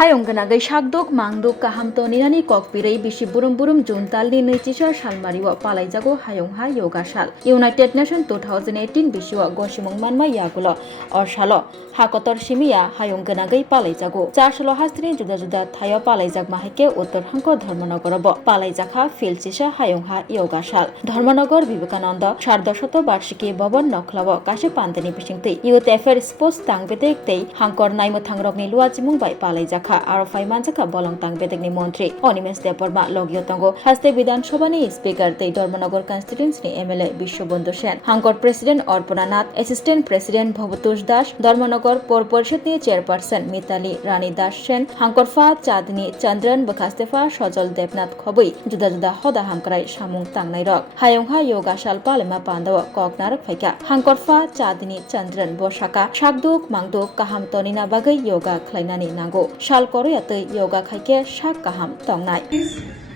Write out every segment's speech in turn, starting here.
Hayongana gai shakdok mangdok kaham to nirani kokpirei bisi burum juntal ni neichisar salmariwa palaijago hayongha yoga sal United Nations 2018 bisiwa gosimung manma yagulo or salo hakotor simia hayongana gai palaijago charsalo hastini juda thayo palaijak mahike uttor hangko dharmanagorobo palaijakha filchisa hayongha yoga sal Dharmanagor Vivekananda Sardashato Barshiki Bhavan Nokhlawo Kashe Pantani Bishingti Youth Affairs Sports Tangbetek Tei Hangkor Naimo Thangrokni Luachimung bai palaijakha Arofai Manjaka Bolong Tangbetekni Montri Onimes Deporma Logio Tongo Haste Bidan Sobhani Speaker Tei Dharmanagor Constituency ni MLA Bishwabandhu Sen Hangkor President Orpana Nath Assistant President Bhabatosh Das Dharmanagor Por Porishad ni Chairperson Mitali Rani Das Sen Hangkor Fa Chadni Chandran Bakastefa Sojol Debnath Khobui juda hoda hamkrai samung tangnai rok Hayongha Yoga Sal Palema Pandawa Koknarak Faika Hangkor Fa Chadni Chandran Bosaka Shakduk Mangduk Kaham Tonina Bagai Yoga Khlainani Nango Shal Koreate Yoga Khaike Shak Kaham Tongnai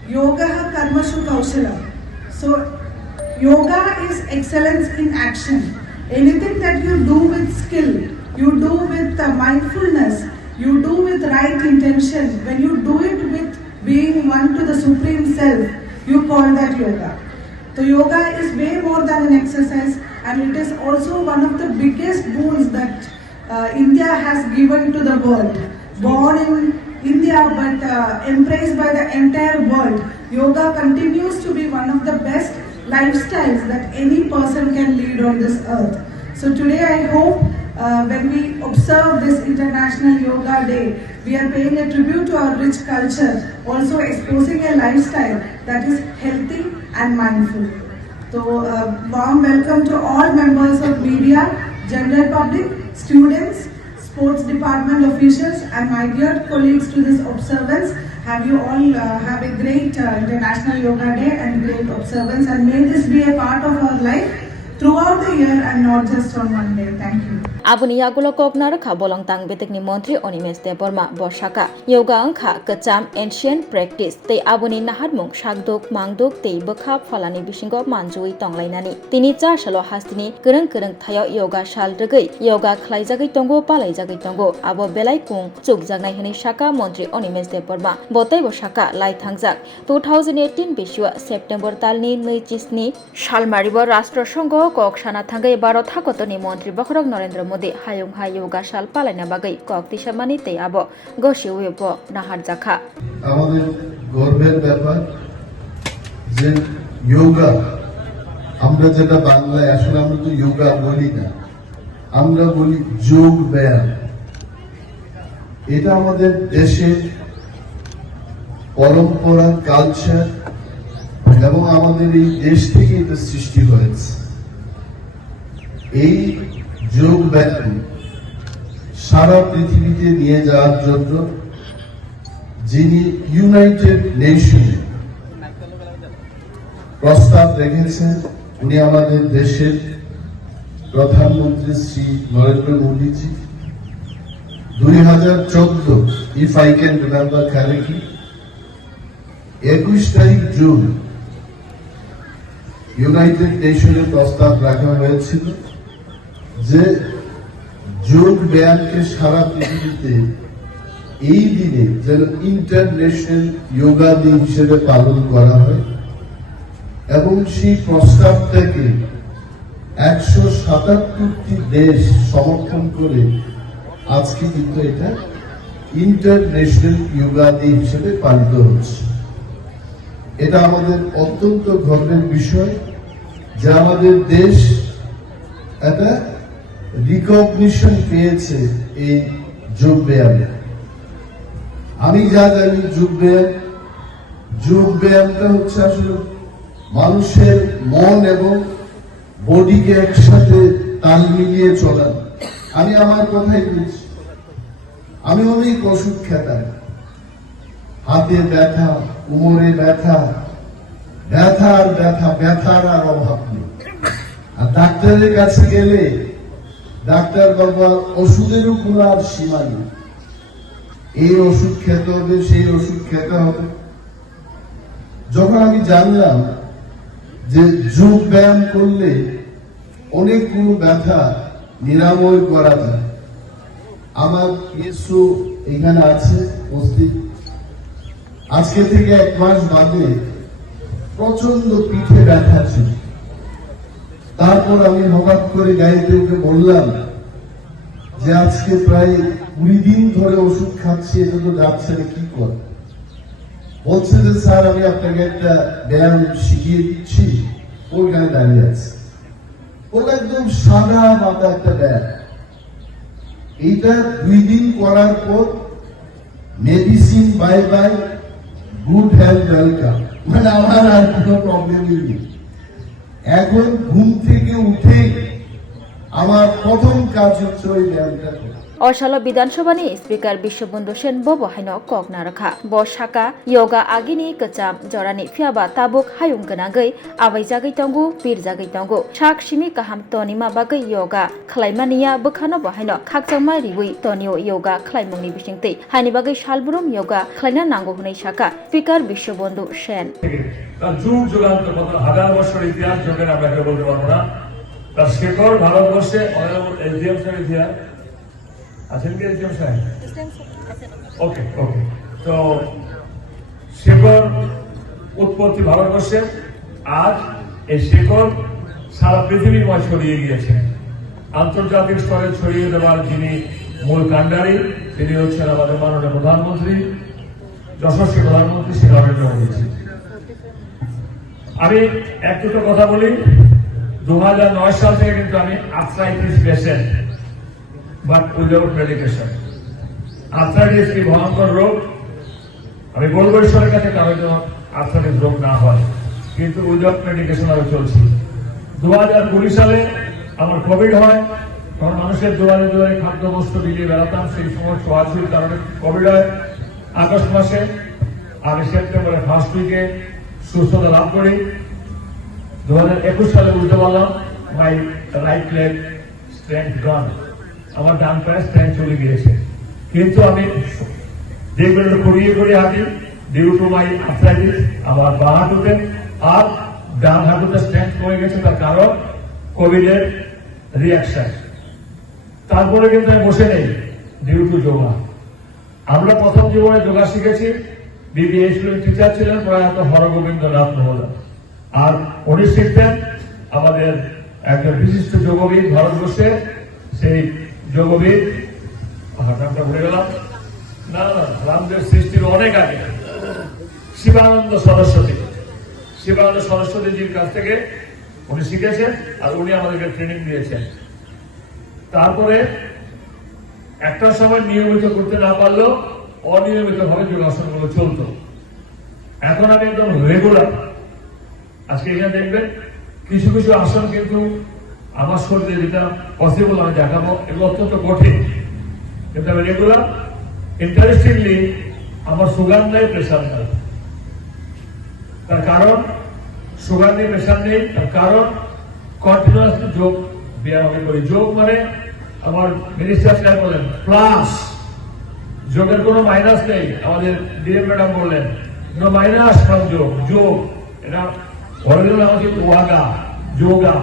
Yoga Karmashu Kaushala. So yoga is excellence in action. Anything that you do with skill, you do with mindfulness, you do with right intention, when you do it with being one to the Supreme Self, you call that yoga. So yoga is way more than an exercise, and it is also one of the biggest boons that India has given to the world. Born in India but embraced by the entire world, yoga continues to be one of the best lifestyles that any person can lead on this earth. So today I hope when we observe this International Yoga Day, we are paying a tribute to our rich culture, also exposing a lifestyle that is healthy and mindful. So warm welcome to all members of media, general public, students, sports department officials and my dear colleagues to this observance. Have you all have a great International Yoga Day and great observance, and may this be a part of our life throughout the year and not just on one day. Thank you. Abuni yagulo koknar kha bolong tangbetekni montri Onimes Deporma Boshaka yoga angkha kacham ancient practice tei abuni naharmung shakdok mangdok tei bokha phalani bisingo manjui tonglainani tini charsalo hastini kereng thayo yoga sal regai yoga khlaijagai tongo palaijagai tongo abo belai kung chukjagnai hini shaka montri Onimes Deporma botai boshaka lai thangjak 2018 biswa September talni 29 salmaribo rashtra sangho koksana thangai 12 thakotoni montri Bakhorok Narendra Modi Hayongha Yoga Sal Palaina Bagai Kok Tishamani Te Abo Goshi Uyopo Nahar Jakha আমাদের গর্বের ব্যাপার যে যোগা আমরা যেটা বাংলায় আসলে আমরা তো যোগা বলি না আমরা বলি যোগ ব্যায়াম এটা আমাদের দেশের পরম্পরা কালচার এবং আমাদের এই দেশ থেকে এটা সৃষ্টি হয়েছে এই যোগ ব্যায়াম সারা পৃথিবীতে নিয়ে যাওয়ার জন্য যিনি ইউনাইটেড নেশনে প্রস্তাব রেখেছেন উনি আমাদের দেশের প্রধানমন্ত্রী শ্রী নরেন্দ্র মোদীজি 2014 if I can remember correctly 21 তারিখ জুন ইউনাইটেড নেশনে প্রস্তাব রাখা হয়েছিল যে যোগ ব্যায়ামকে সারা পৃথিবীতে এই দিনে যেন ইন্টারন্যাশনাল যোগা ডে হিসেবে পালন করা হয় এবং সেই প্রস্তাবটাকে 177টি দেশ সমর্থন করে আজকে কিন্তু এটা ইন্টারন্যাশনাল যোগা ডে হিসেবে পালিত হচ্ছে এটা আমাদের অত্যন্ত গর্বের বিষয় যে আমাদের দেশ এটা রিকগনিশন পেয়েছে এই যোগ ব্যায়ামে আমি যা জানি যোগ ব্যায়ামটা হচ্ছে আসলে মানুষের মন এবং বডিকে একসাথে তাল মিলিয়ে চলা আমি আমার কথাই বলছি আমি অনেক ওষুধ খেতাম হাতে ব্যথা কোমরে ব্যথার আর অভাব নেই আর ডাক্তারের কাছে গেলে ডাক্তার বলবার ওষুধেরও কোনো আর সীমা নেই এই ওষুধ খেতে হবে সেই ওষুধ খেতে হবে যখন আমি জানলাম যে যোগ ব্যায়াম করলে অনেকগুলো ব্যথা নিরাময় করা যায় আমার কিছু এখানে আছে উপস্থিত। আজকে থেকে 1 মাস বাদে প্রচন্ড পিঠে ব্যথা ছিল। তারপর আমি হঠাৎ করে গাড়িতে উঠে বললাম যে আজকে প্রায় 20 দিন ধরে ওষুধ খাচ্ছি, এটা তো যাচ্ছে না, কি করে? বলছে যে স্যার আমি আপনাকে একটা ব্যায়াম শিখিয়ে দিচ্ছি, ওইখানে দাঁড়িয়ে আছে। ওটা একদম সাদা মাথা একটা ব্যায়াম। এইটা 2 দিন করার পর medicine bye bye, good health welcome, মানে আমার আর কোনো প্রবলেমই নেই। এখন ঘুম থেকে উঠে আমার প্রথম কাজ হচ্ছে ওই ব্যায়ামটা করা। অশাল বিধানসভাनि स्पीकार बिश्वबन्धु सेन बो हाइनो कगना रखा बो साका योगा आगिनि कचाम जरानि फियाबा ताबुक हायुं गनागै आबै जागै तंगु पीर जागै तंगु साक सिमी काहाम तनिमा बागै योगा खलाइमानिया बखानो बहाइनो खाकचांमा रिबुइ तनियो योगा खलाइमुंनि बिसिंतै हानि बागै सालबुरुम योगा खलाइना नांगौ हुनै साका स्पीकार बिश्वबन्धु सेन তার যুগ যুগান্তর মতো হাজার বছর ইতিহাস যোগের আমরা কেউ বলতে পারবো না। তার শেকড় ভারতবর্ষে এসডিএম সাহেব ইতিহাস আছেন কি এসডিএম সাহেব? ওকে ওকে। তো শেকড় উৎপত্তি ভারতবর্ষে, আজ এই শেকড় সারা পৃথিবীময় ছড়িয়ে গিয়েছে। আন্তর্জাতিক স্তরে ছড়িয়ে দেওয়ার যিনি মূল কাণ্ডারি তিনি হচ্ছেন আমাদের মাননীয় প্রধানমন্ত্রী, যশস্বী প্রধানমন্ত্রী শ্রী নরেন্দ্র মোদী। আমি এক দুটো কথা বলি। 2009 সাল থেকে কিন্তু আমি arthritis patient, but without medication. Arthritis কি ভয়ঙ্কর রোগ, আমি বলবো ঈশ্বরের কাছে কারোর জন্য আর্থ্রাইটিস রোগ না হয়, কিন্তু উইদাউট মেডিকেশন আমি চলছি। 2020 সালে আমার কোভিড হয়, তখন মানুষের দুয়ারে দুয়ারে খাদ্যবস্তু বিলিয়ে বেড়াতাম, সেই সময় ছোঁয়াছুঁয়ির কারণে কোভিড হয়। আগস্ট মাসে আমি সেপ্টেম্বরের ফার্স্ট উইকে সুস্থতা লাভ করি। 2021 সালে বুঝতে পারলাম মাই রাইট লেগ স্ট্রেংথ গান, আমার ডান পায়ে স্ট্রেংথ চলে গিয়েছে। কিন্তু আমি যেগুলো করিয়ে করিয়ে হাঁটি ডিউ টু মাই আর্থ্রাইটিস, আমার বাঁ হাঁটুতে আর ডান হাঁটুতে স্ট্রেংথ কমে গেছে, তার কারণ কোভিডের রিয়াকশন। তারপরে কিন্তু আমি বসে নেই, ডিউ টু যোগা। আমরা প্রথম জীবনে যোগা শিখেছি, বিবিএ স্কুলের টিচার ছিলেন প্রয়াত হরগোবিন্দনাথ মহোদয়, আর উনি শিখতেন আমাদের একজন বিশিষ্ট যোগবিদ ভারতবর্ষে, সেই যোগবিদ নামটা ভুলে গেলাম, না রামদেব সৃষ্টির অনেক আগে, শিবানন্দ সরস্বতী। শিবানন্দ সরস্বতীজির কাছ থেকে উনি শিখেছেন, আর উনি আমাদেরকে ট্রেনিং দিয়েছেন। তারপরে একটা সময় নিয়মিত করতে না পারলেও অনিয়মিত ভাবে যোগাসন গুলো চলতো। এখন আমি একদম রেগুলার। আজকে এখানে দেখবেন কিছু কিছু আসন কিন্তু আমার শরীরে যেটা পসিবল আমি দেখাবো, এগুলো অত্যন্ত কঠিন, কিন্তু আমি রেগুলার। ইন্টারেস্টিংলি আমার সুগার নেই, প্রেশার নেই। তার কারণ সুগার নেই, প্রেশার নেই, তার কারণ কন্টিনিউয়াসলি যোগ ব্যায়াম আমি করি। যোগ মানে আমার মিনিস্টার সাহেব বলেন প্লাস, যোগের কোনো মাইনাস নেই। আমাদের ডিএম ম্যাডাম বললেন নো মাইনাস ফ্রম যোগ। যোগ এটা অরিজিনাল আমাদের ওয়াগা, যোগা।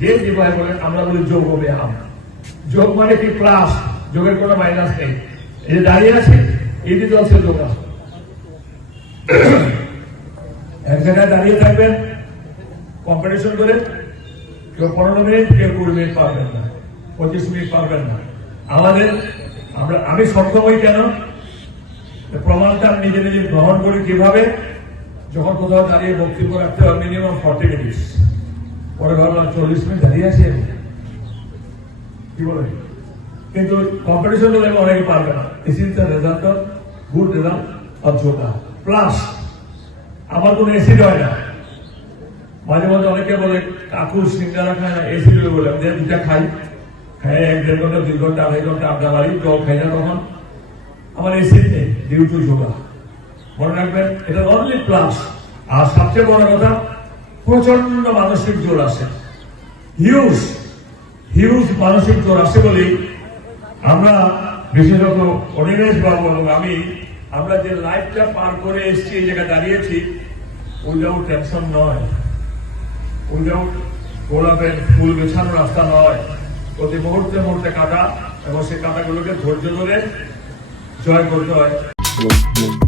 যে ভাই বলেন আমরা বলি যোগ ব্যায়াম। যোগ মানে কি প্লাস, যোগের কোনো মাইনাস নেই। এই যে দাঁড়িয়ে আছে এটি তো হচ্ছে যোগা। এক জায়গায় দাঁড়িয়ে থাকবেন কম্পিটিশন করে, কেউ 15 মিনিট, কেউ 20 মিনিট পারবেন না, 25 মিনিট পারবেন না। আমি সক্ষম হই কেন? প্রমাণটা আমি নিজে নিজে গ্রহণ করি। কিভাবে? যখন কোথাও দাঁড়িয়ে বক্তব্য রাখতে হয় মিনিমাম 40 মিনিট, পরে ভাবলাম 40 মিনিট দাঁড়িয়ে আছে, কি বলে? কিন্তু কম্পিটিশন হলে অনেকে পারবে না। This is the result of good result of yoga. Plus আমার কোনো এসিড হয় না। মাঝে মাঝে অনেকে বলে কাকু সিঙ্গারা খায় না, এসিড হয়ে বলে আমি দুটা খাই, খাই 1-1.5 ঘন্টা 2 ঘন্টা 2.5 ঘন্টা আড্ডা মারি, জল খাই না, তখন আমার এসিড নেই, ডিউ টু যোগা। মনে রাখবেন এটা অনলি প্লাস। আর সবচেয়ে বড় কথা, প্রচন্ড মানসিক জোর আসে, হিউজ হিউজ মানসিক জোর আসে বলেই আমরা বিশেষত অনিমেষ বাবু এবং আমরা যে লাইফটা পার করে এসেছি, এই জায়গায় দাঁড়িয়েছি, উইদাউট টেনশন নয়, উইদাউট গোলাপের ফুল বেছানো রাস্তা নয়, প্রতি মুহূর্তে মুহূর্তে কাটা, এবং সেই কাটাগুলোকে ধৈর্য ধরে জয় করতে হয়।